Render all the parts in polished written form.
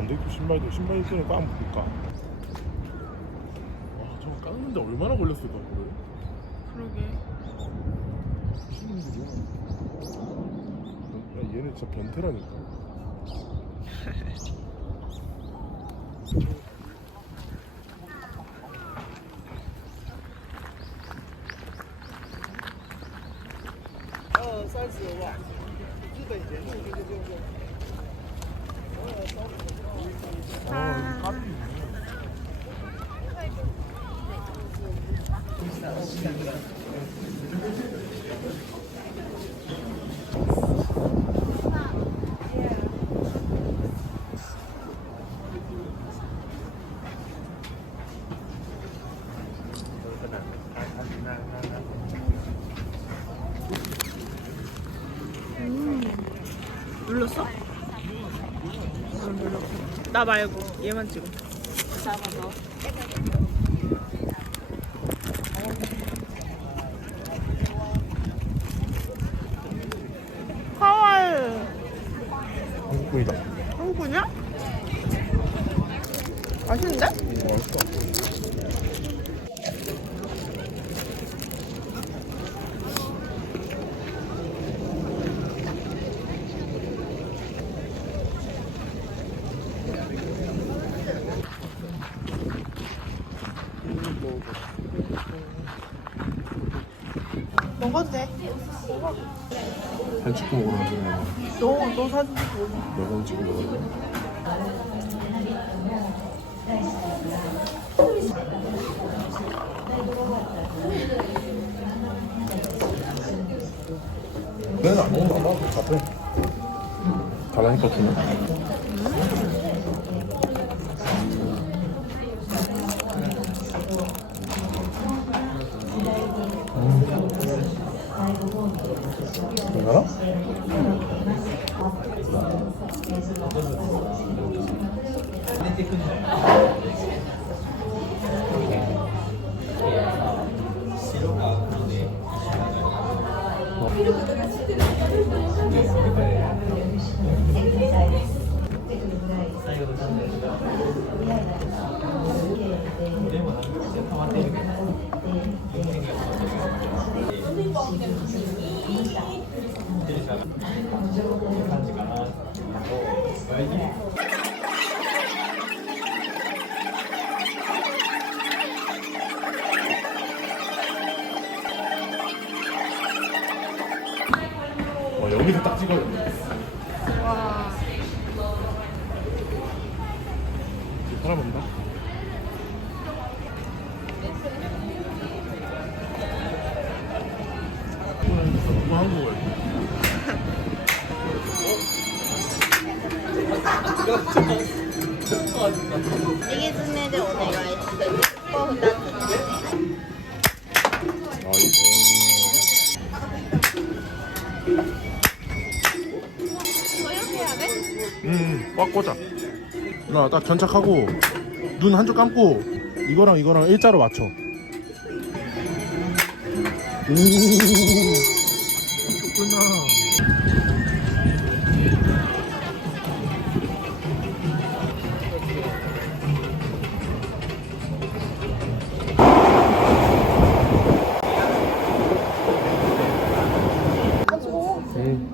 반대쪽 신발도 신발 끈을 꽉 묶을까? 와 저거 깎는데 얼마나 걸렸을까 그래? 그러게. 신놈들이야. 야 얘네 진짜 변태라니까. 눌렀어? 안 눌렀어. 나 말고 얘만 찍어. 잡아서. 하와이. 한국이다. 한국이야? 맛있는데? 맛있어. 먹어도 돼. 잘 찍고 먹으라고. 너 사진 찍고. 너가 찍고 먹으라고. 얘는 안 먹는다 봐. 카페. 달라니까 주네. 괜찮아? 여기서 딱 찍어요. 와. 사람 온다. 누구 한국어야? 이게 스네드 오네가이 꼭 꽉 꽂아. 누나 딱 견착하고 눈 한쪽 감고 이거랑 이거랑 일자로 맞춰. 오. 좋구나.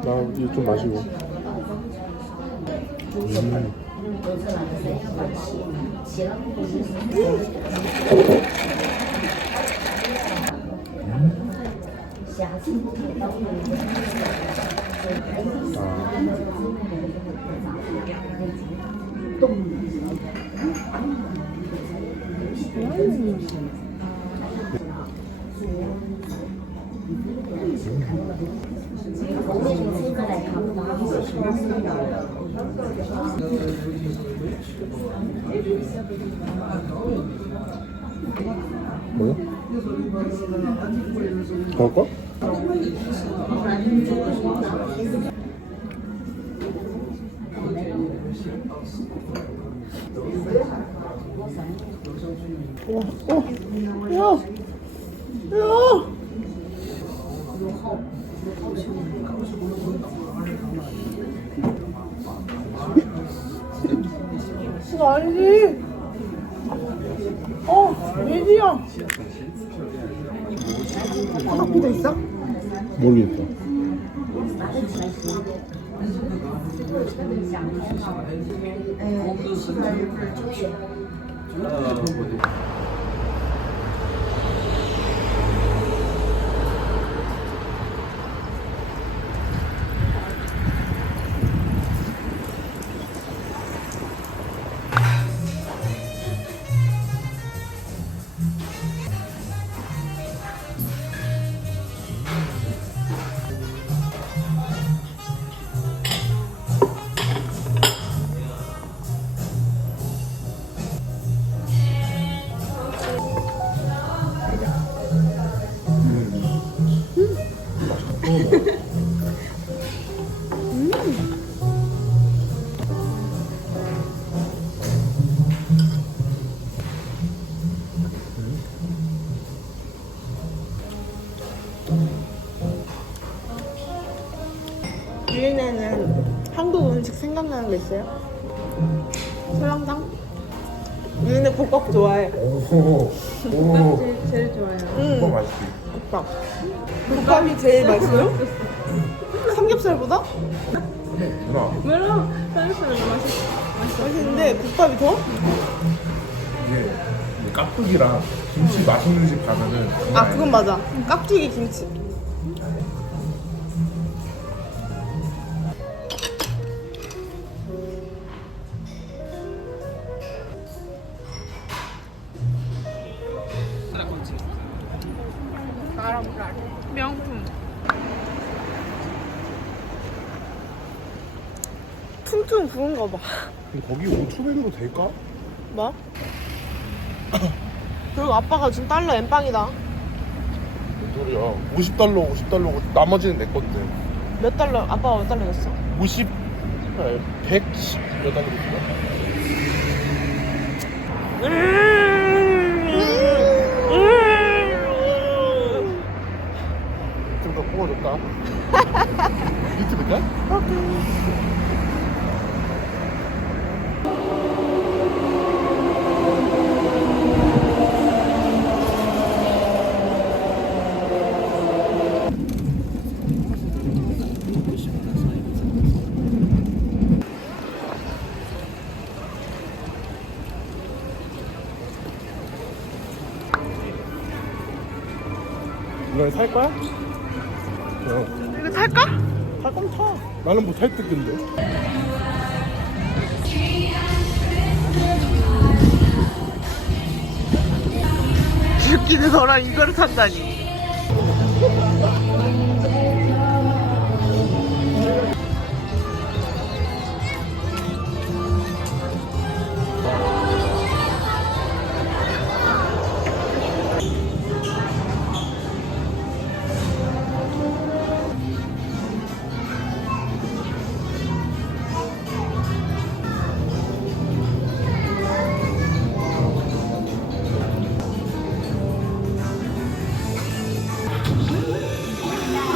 나 이거 좀 마시고. 뭐야? 더 할까? 그거 아니지. 메디야. 바닥 있어? 모르겠다. 유인에는 한국 음식 생각나는 거 있어요? 설렁탕? 유인에 국밥 좋아해. 오. 제일 좋아요. 이거 맛있지. 국밥. 국밥이 제일 맛있어요? 삼겹살보다? 누나. 물론 쌀쌀한 맛있는데 국밥이 더? 이게 깍두기랑 김치 맛있는 집 가면은 아 그건 맞아. 깍두기 김치. 명품. 퉁퉁 부은 거 봐. 근데 거기 5,000원으로 될까? 뭐? 그리고 아빠가 준 달러 엠빵이다. 뭔 소리야. 50달러 50달러고 나머지는 내 건데. 몇 달러? 아빠가 몇 달러 냈어? 50 110 몇 달러 줬어? 좀 더 구워줬다. 유튜브인가? 이걸 살 거야? 이거 살까? 살 거면 사. 나는 뭐 살 뜻인데. 웃기는 너랑 이거를 산다니.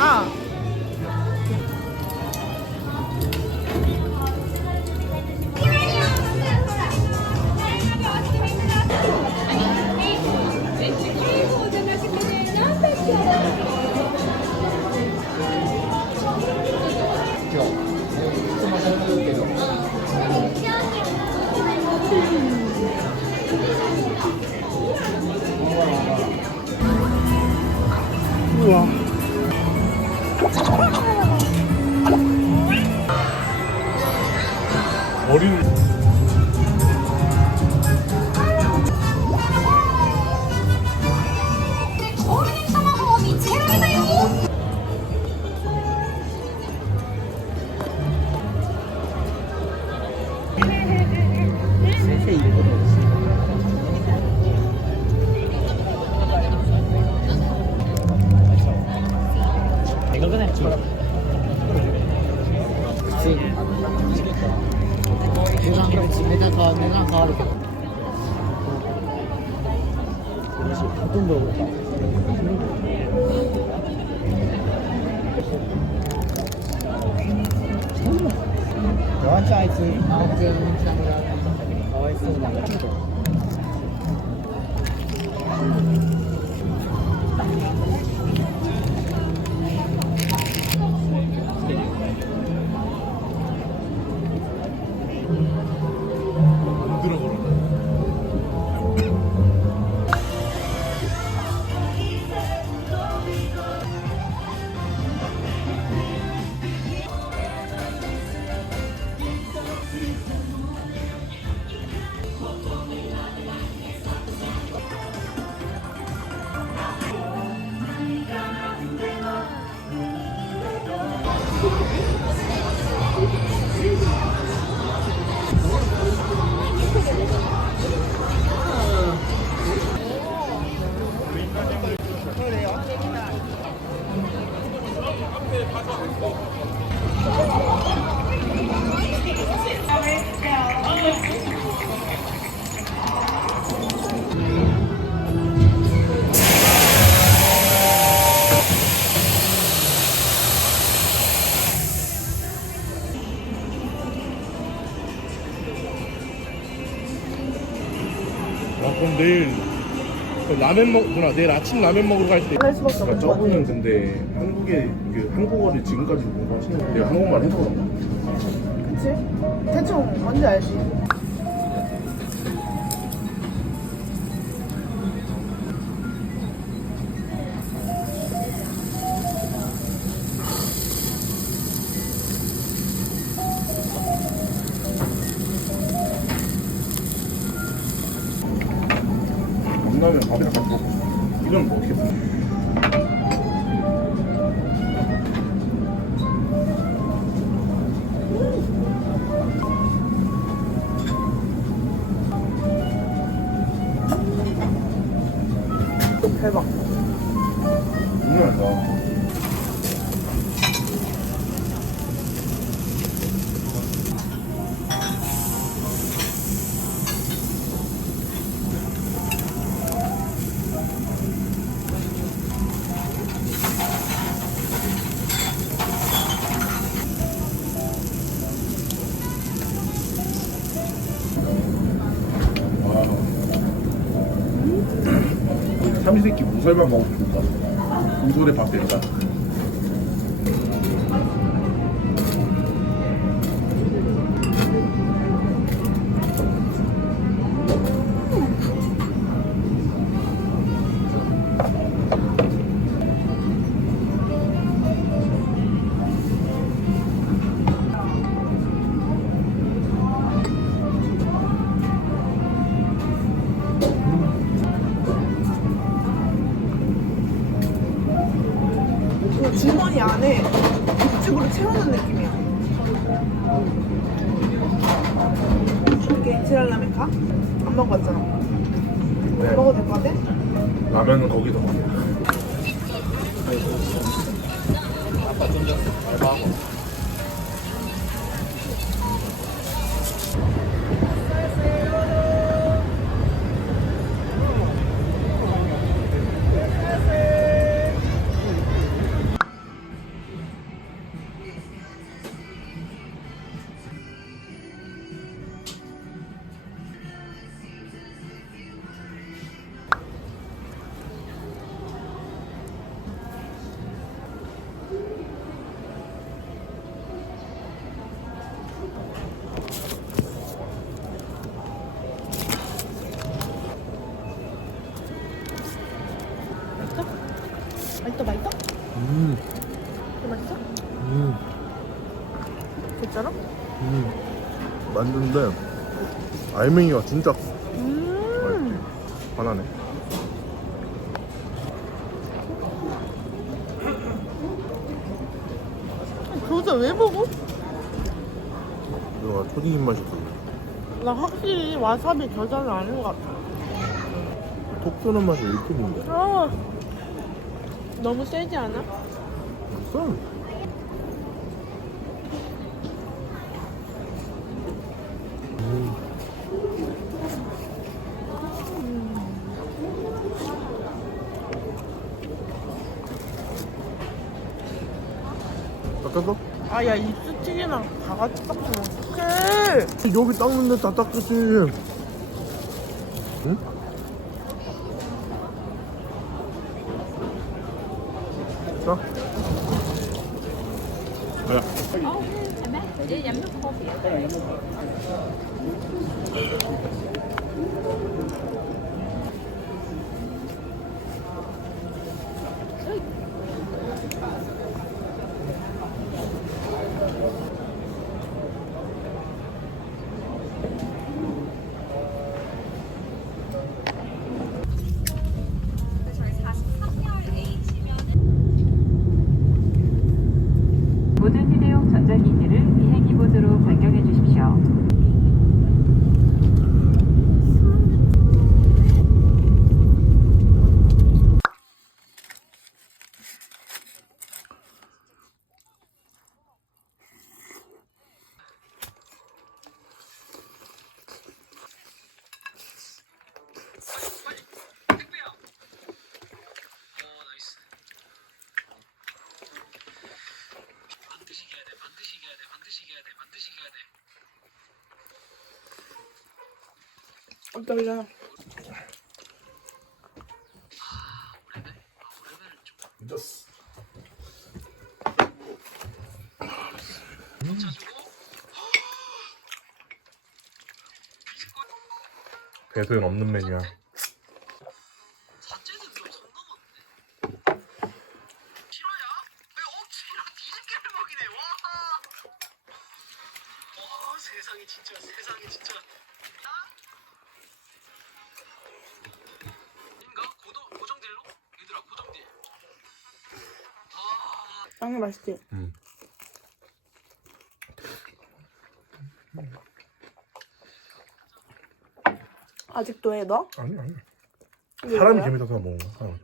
아. 우와. 머리를 그럼 내일 라면 먹구나. 내일 아침 라면 먹으러 갈 때. 할 수밖에 없는 거 저분은 근데 한국에 그 한국어를 지금까지 공부하시는 거 내가 한국말 해서 그런가? 그치? 대충 뭔지 알지? 만나면 밥이랑 같이 먹고 이건 뭐 어떻게 먹어? 대박. 정말 맛있다. 삼시세끼 무설만 먹으면 좋다. 무설에 밥 된다. 그 주머니 안에 육즙으로 채우는 느낌이야. 이렇게 지랄라면 가? 안 먹어봤잖아. 네. 먹어도 될 것 같아? 라면은 거기서 먹어. 맛있어? 맛있어? 음, 맛있어? 음, 진짜로? 만든데 알맹이가 진짜 음. 화나네. 도대체 왜 먹어? 너가 초딩 입맛이 있어. 나 확실히 와사비 겨자는 아닌 것 같아. 톡 쏘는 맛이 왜 이렇게 있는데? 아, 너무 세지 않아? 써. 닦았어? 아, 야, 입수 튀기랑 다 같이 닦으면 어떡해. 여기 닦는데 다 닦겠지. 응? 자. 뭐야? 얘 얌얌 커피야. 모든 휴대용 전자기기를 비행기 모드로 변경해 주십시오. 깜짝이야. 늦었어. 배소연 없는 메뉴야. 세상에 진짜 인가? 고정딜로? 얘들아 고정딜 빵이 맛있지? 아직도 해 너? 아니. 이게 사람이 뭐야? 재밌어서 먹는 거야. 사람.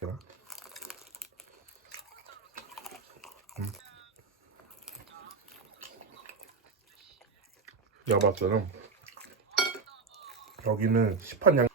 내가? 내가 봤을 때는 여기는 시판 양